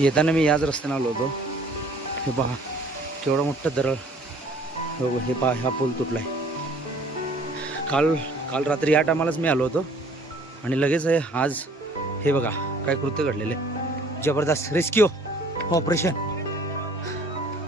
येताना मी याच रस्त्याने आलो होतो. हे पहा केवढं मोठं दरड. हे पहा हा पूल तुटलाय. काल रात्री या टायमालाच मी आलो होतो आणि लगेच आज हे बघा काय कृत्य घडलेले. जबरदस्त रेस्क्यू ऑपरेशन.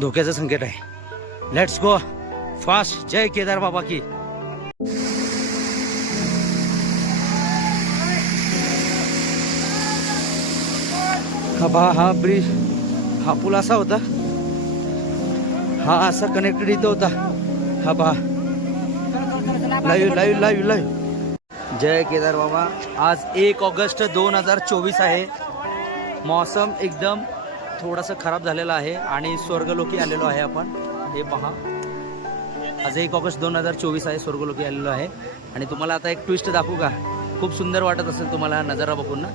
धोक्याचं संकेत आहे. Let's go fast. जय केदार बाबा की. हा ब्रिज, हा पूल असा होता, हा असा कनेक्टेड इथं होता. हा पहा लाईव्ह लाईव्ह लाईव्ह लाईव्ह. जय केदार बाबा. आज 1 ऑगस्ट 2024 आहे. मौसम एकदम थोडासा खराब झालेला आहे आणि स्वर्गलोकी आलेलो आहे आपण. हे पहा आज 1 ऑगस्ट 2024 आहे. स्वर्गलोकी आलेलो आहे आणि तुम्हाला आता एक ट्विस्ट दाखवू का? खूप सुंदर वाटत असेल तुम्हाला नजारा बघून ना.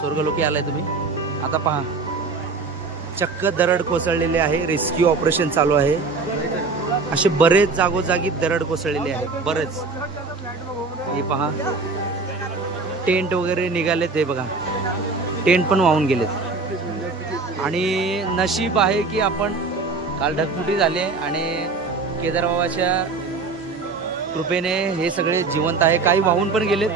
स्वर्गलोकी आलाय तुम्ही. आता पहा चक्क दरड कोसळलेले आहे. रेस्क्यू ऑपरेशन चालू आहे. असे बरेच जागोजागी दरड कोसळलेले आहे बरेच. हे पहा टेंट वगैरे निघाले ते बघा. टेंट पण वाहून गेलेत आणि नशीब आहे की आपण काल ढगफुटी झाले आणि केदार बाबाच्या कृपेने हे सगळे जिवंत आहे. काही वाहून पण गेलेत,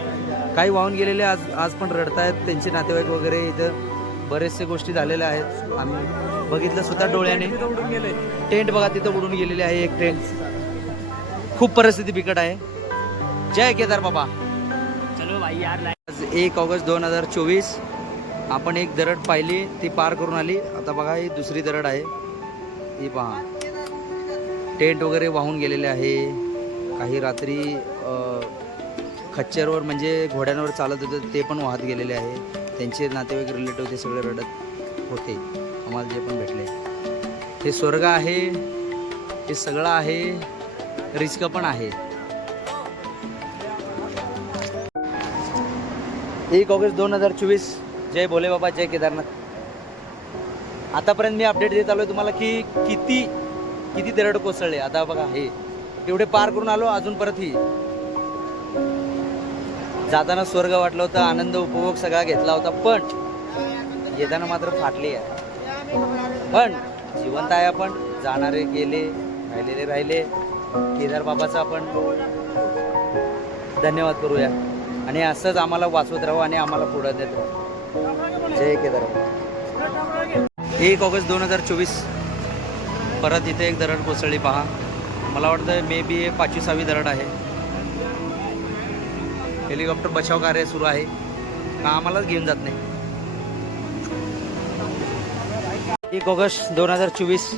काही वाहून गेलेले आज पण रडतायत. त्यांचे नातेवाईक वगैरे इथं बरेचसे गोष्टी झालेल्या आहेत. आम्ही बघितलं सुद्धा डोळ्याने. टेंट बघा तिथं उडून गेलेली आहे एक टेंट. खूप परिस्थिती बिकट आहे. जय केदार बाबा. चलो भाई यार. आज 1 ऑगस्ट 2024 आपण एक दरड पाहिली, ती पार करून आली. आता बघा ही दुसरी दरड आहे. ही पहा टेंट वगैरे वाहून गेलेले आहे. काही रात्री खच्चरवर म्हणजे घोड्यांवर चालत होते ते पण वाहत गेलेले आहे. त्यांचे नातेवाईक रिलेटिव्ह ते सगळे रडत होते. आम्हाला जे पण भेटले हे स्वर्ग आहे. हे सगळं आहे. रिस्क पण आहे. 1 ऑगस्ट 2024. जय भोले बाबा. जय केदारनाथ. आतापर्यंत मी अपडेट देत आलोय तुम्हाला की किती दरड कोसळले. आता बघा हे तेवढे पार करून आलो. अजून परत ही जाताना स्वर्ग वाटलं होतं. आनंद उपभोग सगळा घेतला होता पण येताना मात्र फाटली आहे. पण जिवंत आहे आपण. जाणारे गेले, राहिलेले राहिले. केदार बाबाचा आपण धन्यवाद करूया आणि असंच आम्हाला वाचवत राहू आणि आम्हाला पुढे देत राहू. जय केदार बाबा. 1 ऑगस्ट 2024 परत इथे एक दरड कोसळली पहा. मला वाटतं मे बी 5वी-6वी दरड आहे. हेलिकॉप्टर बचाव कार्य सुरू आहे. का आम्हालाच घेऊन जात नाही. 1 ऑगस्ट 2024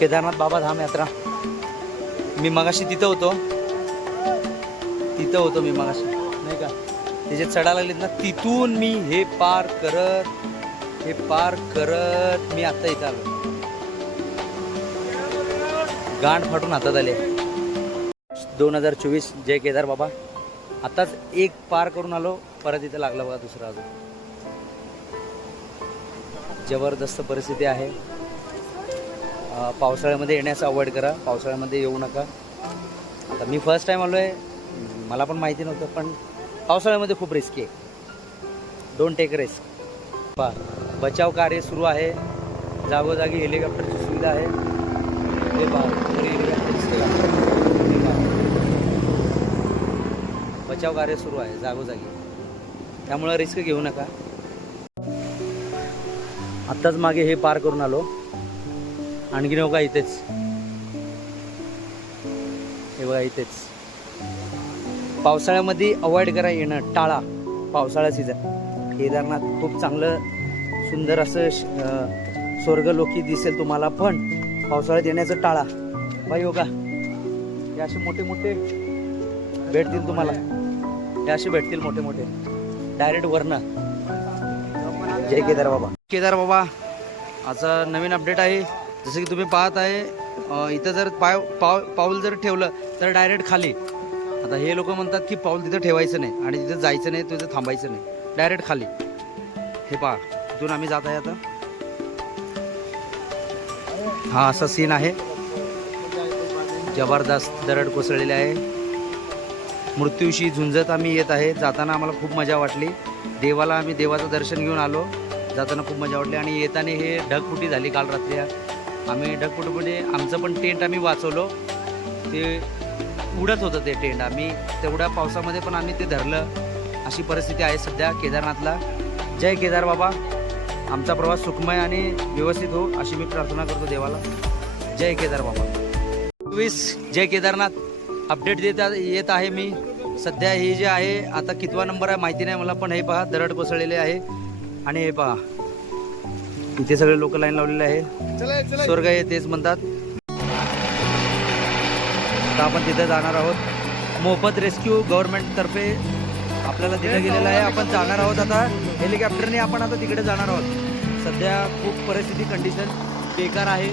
केदारनाथ बाबा धाम यात्रा. मी मगाशी तिथं होतो मी मगाशी नाही का. त्याचे चढा लागलेत ना तिथून मी हे पार करत मी आता इथं आलो. गांड फाटून हातात आले. 2024 जय केदार बाबा. आताच एक पार करून आलो. परत इथं लागला बघा दुसरा अजून. जबरदस्त परिस्थिती आहे. पावसाळ्यामध्ये येण्यास अवॉइड करा. पावसाळ्यामध्ये येऊ नका. आता मी फर्स्ट टाइम आलो आहे. मला पण माहिती नव्हतं पण पावसाळ्यामध्ये खूप रिस्की आहे. Don't take risk. बचाव कार्य सुरू आहे. जागोजागी हेलिकॉप्टरची सुविधा आहे. हे बचाव कार्य सुरू आहे जागोजागी. त्यामुळं रिस्क घेऊ नका. आत्ताच मागे हे पार करून आलो. आणखी नका इथेच. हे बघा इथेच. पावसाळ्यामध्ये अवॉइड करा येणं. टाळा पावसाळा सीझन. केदारनाथ खूप चांगलं सुंदर असं स्वर्गलोकी दिसेल तुम्हाला पण पावसाळ्यात येण्याचं टाळा. बाई हो का हे असे मोठे मोठे भेटतील तुम्हाला. हे असे भेटतील मोठे मोठे डायरेक्ट वरनं. जय केदार बाबा. केदार बाबा आता नवीन अपडेट आहे. जसं की तुम्ही पाहत आहे इथं जर पाऊल जर ठेवलं तर डायरेक्ट खाली. आता हे लोक म्हणतात की पाऊल तिथं ठेवायचं नाही आणि तिथं जायचं नाही, तिथं थांबायचं नाही, डायरेक्ट खाली. हे पहा तिथून आम्ही जात आहे आता. हा असा सीन आहे. जबरदस्त दरड कोसळलेली आहे. मृत्यूशी झुंजत आम्ही येत आहे. जाताना आम्हाला खूप मजा वाटली. देवाला आम्ही देवाचं दर्शन घेऊन आलो. जाताना खूप मजा वाटली आणि येताना हे ढगफुटी झाली काल रात्री. आम्ही ढगफुटीमध्ये आमचं पण टेंट आम्ही वाचवलो. ते उडत होतं ते टेंट. आम्ही तेवढ्या पावसामध्ये पण आम्ही ते धरलं. अशी परिस्थिती आहे सध्या केदारनाथला. जय केदार बाबा. आमचा प्रवास सुखमय आणि व्यवस्थित हो अशी मी प्रार्थना करतो देवाला. जय केदार बाबा. 24 जय केदारनाथ अपडेट येत आहे मी सध्या. हे जे आहे आता कितवा नंबर आहे माहिती नाही मला, पण हे पहा दरड कोसळलेले आहे. आणि हे पहा इथे सगळे लोक लाईन लावलेले आहे. स्वर्ग आहे तेच म्हणतात. आता आपण तिथे जाणार आहोत. मोफत रेस्क्यू गव्हर्नमेंट तर्फे आपल्याला तिथे गेलेलं आहे. आपण जाणार आहोत आता हेलिकॉप्टरने. आपण आता तिकडे जाणार आहोत. सध्या खूप परिस्थिती कंडिशन बेकार आहे.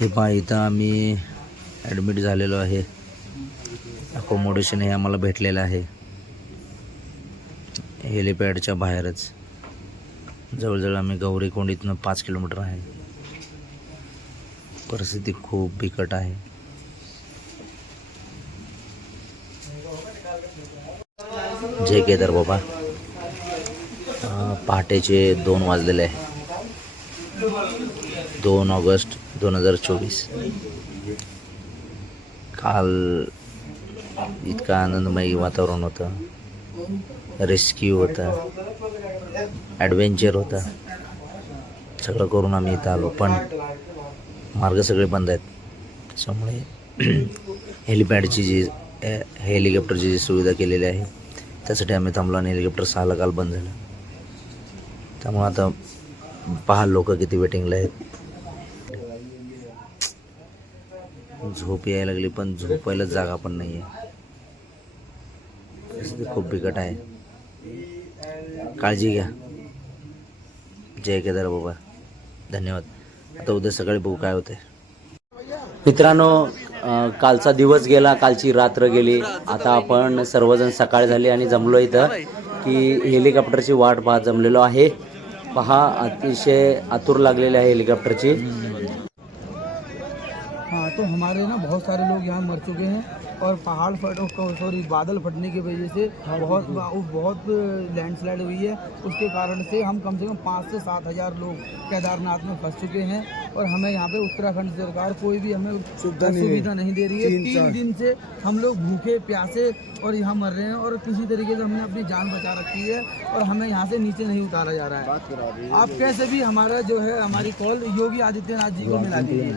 हे पहा इथं आम्ही ॲडमिट झालेलो आहे. अकोमोडेशन हे आम्हाला भेटलेलं आहे हेलिपॅडच्या बाहेरच. जवळजवळ आम्ही गौरीकोंडीतनं 5 किलोमीटर आहे. परिस्थिती खूप बिकट आहे. जय केदार बाबा. पहाटेचे 2 वाजलेले आहे. 2 ऑगस्ट 2024. काल इतका आनंदमय वातावरण होतं. रेस्क्यू होता, ॲडव्हेंचर होता. सगळं करून आम्ही इथं आलो. पण मार्ग सगळे बंद आहेत. त्याच्यामुळे हेलिपॅडची जी हेलिकॉप्टरची जी सुविधा केलेली आहे त्यासाठी आम्ही थांबलो. आणि हेलिकॉप्टर 6ला काल बंद झालं. त्यामुळे आता पहा लोक किती वेटिंगला आहेत. झोप यायला लागली पण झोपायला जागा पण नाही आहे. परिस्थिती खूप बिकट आहे. काळजी घ्या. जय केदार बाबा. धन्यवाद. आता उद्या सकाळी बघू काय होते. मित्रांनो कालचा दिवस गेला, कालची रात्र गेली. आता आपण सर्वजण सकाळ झाली आणि जमलो इथं की हेलिकॉप्टरची वाट पाहत जमलेलो आहे. पहा अतिशय आतुर लागलेली आहे हेलिकॉप्टरची. हाँ, तो हमारे ना बहुत सारे लोग यहाँ मर चुके हैं और पहाड़ सॉरी बादल फटने की वजह से बहुत लैंडस्लाइड हुई है. उसके कारण से हम कम से कम 5 से 7 हज़ार लोग केदारनाथ में फंस चुके हैं. और हमें यहाँ पे उत्तराखंड सरकार कोई भी हमें सुविधा नहीं दे रही है. 3 दिन से हम लोग भूखे प्यासे और यहाँ मर रहे हैं. और किसी तरीके से हमने अपनी जान बचा रखी है और हमें यहाँ से नीचे नहीं उतारा जा रहा है. आप कैसे भी हमारा जो है हमारी कॉल योगी आदित्यनाथ जी को मिला दीजिए.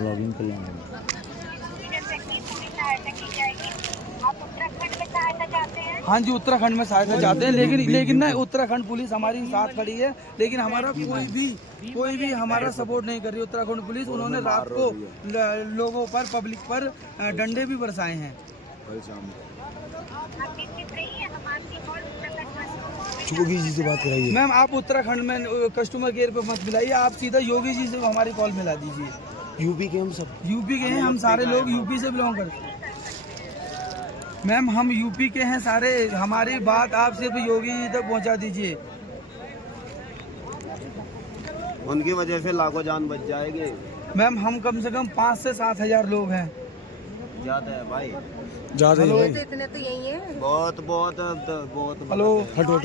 हाँ जी, उत्तराखंड में सहायता चाहते हैं. लेकिन ना उत्तराखंड पुलिस हमारी साथ खड़ी है. लेकिन हमारा कोई भी हमारा सपोर्ट नहीं कर रही. उत्तराखंड पुलिस उन्होंने रात को लोगों पर पब्लिक पर डंडे भी बरसाए हैं. योगी जी से बात कराइए. मैम आप उत्तराखंड में कस्टमर केयर पे मत मिलाइए. आप सीधा योगी जी से हमारी कॉल मिला दीजिए. यूपी के हम सब यूपी के हैं. हम सारे लोग यूपी से बिलोंग करते हैं. मैम हम यूपी के हैं सारे. हमारी बात आप सिर्फ योगी जी तक पहुंचा दीजिए. उनकी वजह से लाखों जान बच जाएगी. मैम हम कम से कम 5 से 7 हज़ार लोग हैं. ज्यादा है भाई, ज्यादा है भाई. इतने तो यही है. बहुत. हेलो हटो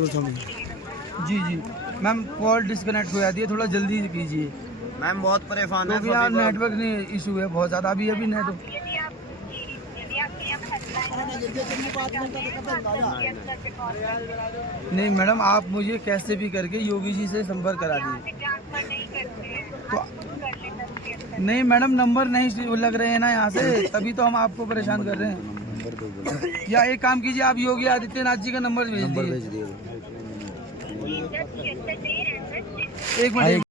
जी. मैम कॉल डिस्कनेक्ट हो जाती है. थोड़ा जल्दी कीजिए मैम. बहुत परेशान है क्योंकि यार नेटवर्क नहीं इशू है बहुत ज़्यादा. अभी नेट नहीं मैडम, आप मुझे कैसे भी करके योगी जी से संपर्क करा दीजिए. तो नहीं मैडम, नंबर नहीं लग रहे हैं ना यहाँ से, तभी तो हम आपको परेशान कर रहे हैं. या एक काम कीजिए, आप योगी आदित्यनाथ जी का नंबर भेज दीजिए. एक मिनट.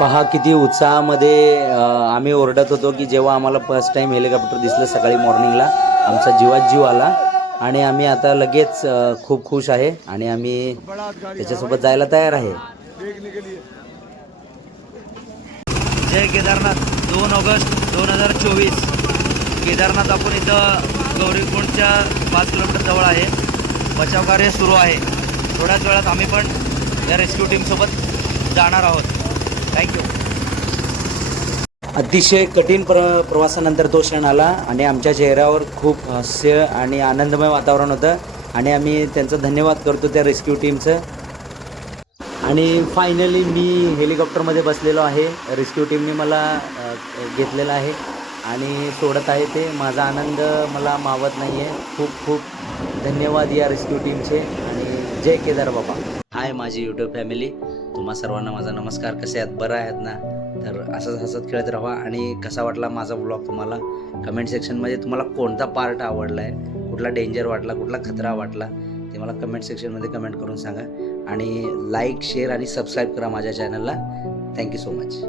पहा किती उत्साहामध्ये आम्ही ओरडत होतो की जेव्हा आम्हाला फर्स्ट टाइम हेलिकॉप्टर दिसलं सकाळी मॉर्निंगला आमचा जीवात जीव आला. आणि आम्ही आता लगेच खूप खुश आहे आणि आम्ही त्याच्यासोबत जायला तयार आहे. जय केदारनाथ. 2 ऑगस्ट 2024 केदारनाथ. आपण इथं गौरीकुंडच्या 5 किलोमीटर जवळ आहे. बचाव कार्य सुरू आहे. थोड्याच वेळात आम्ही पण या रेस्क्यू टीमसोबत जाणार आहोत. थँक्यू. अतिशय कठीण प्रवासानंतर तो क्षण आला आणि आमच्या चेहऱ्यावर खूप हास्य आणि आनंदमय वातावरण होतं. आणि आम्ही त्यांचा धन्यवाद करतो त्या रेस्क्यू टीमचं. आणि फायनली मी हेलिकॉप्टरमध्ये बसलेलो आहे. रेस्क्यू टीमने मला घेतलेलं आहे आणि सोडत आहे ते. माझा आनंद मला मावत नाही आहे. खूप खूप धन्यवाद या रेस्क्यू टीमचे आणि जय केदार बाबा. हाय माझी यूट्यूब फॅमिली, तुम्हा सर्वांना माझा नमस्कार. कसे आहात, बरं आहेत ना? तर असंच हसत खेळत राहा. आणि कसा वाटला माझा व्लॉग तुम्हाला कमेंट सेक्शनमध्ये, तुम्हाला कोणता पार्ट आवडला आहे, कुठला डेंजर वाटला, कुठला खतरा वाटला ते मला कमेंट सेक्शनमध्ये कमेंट करून सांगा. आणि लाईक, शेअर आणि सबस्क्राईब करा माझ्या चॅनलला. Thank you so much.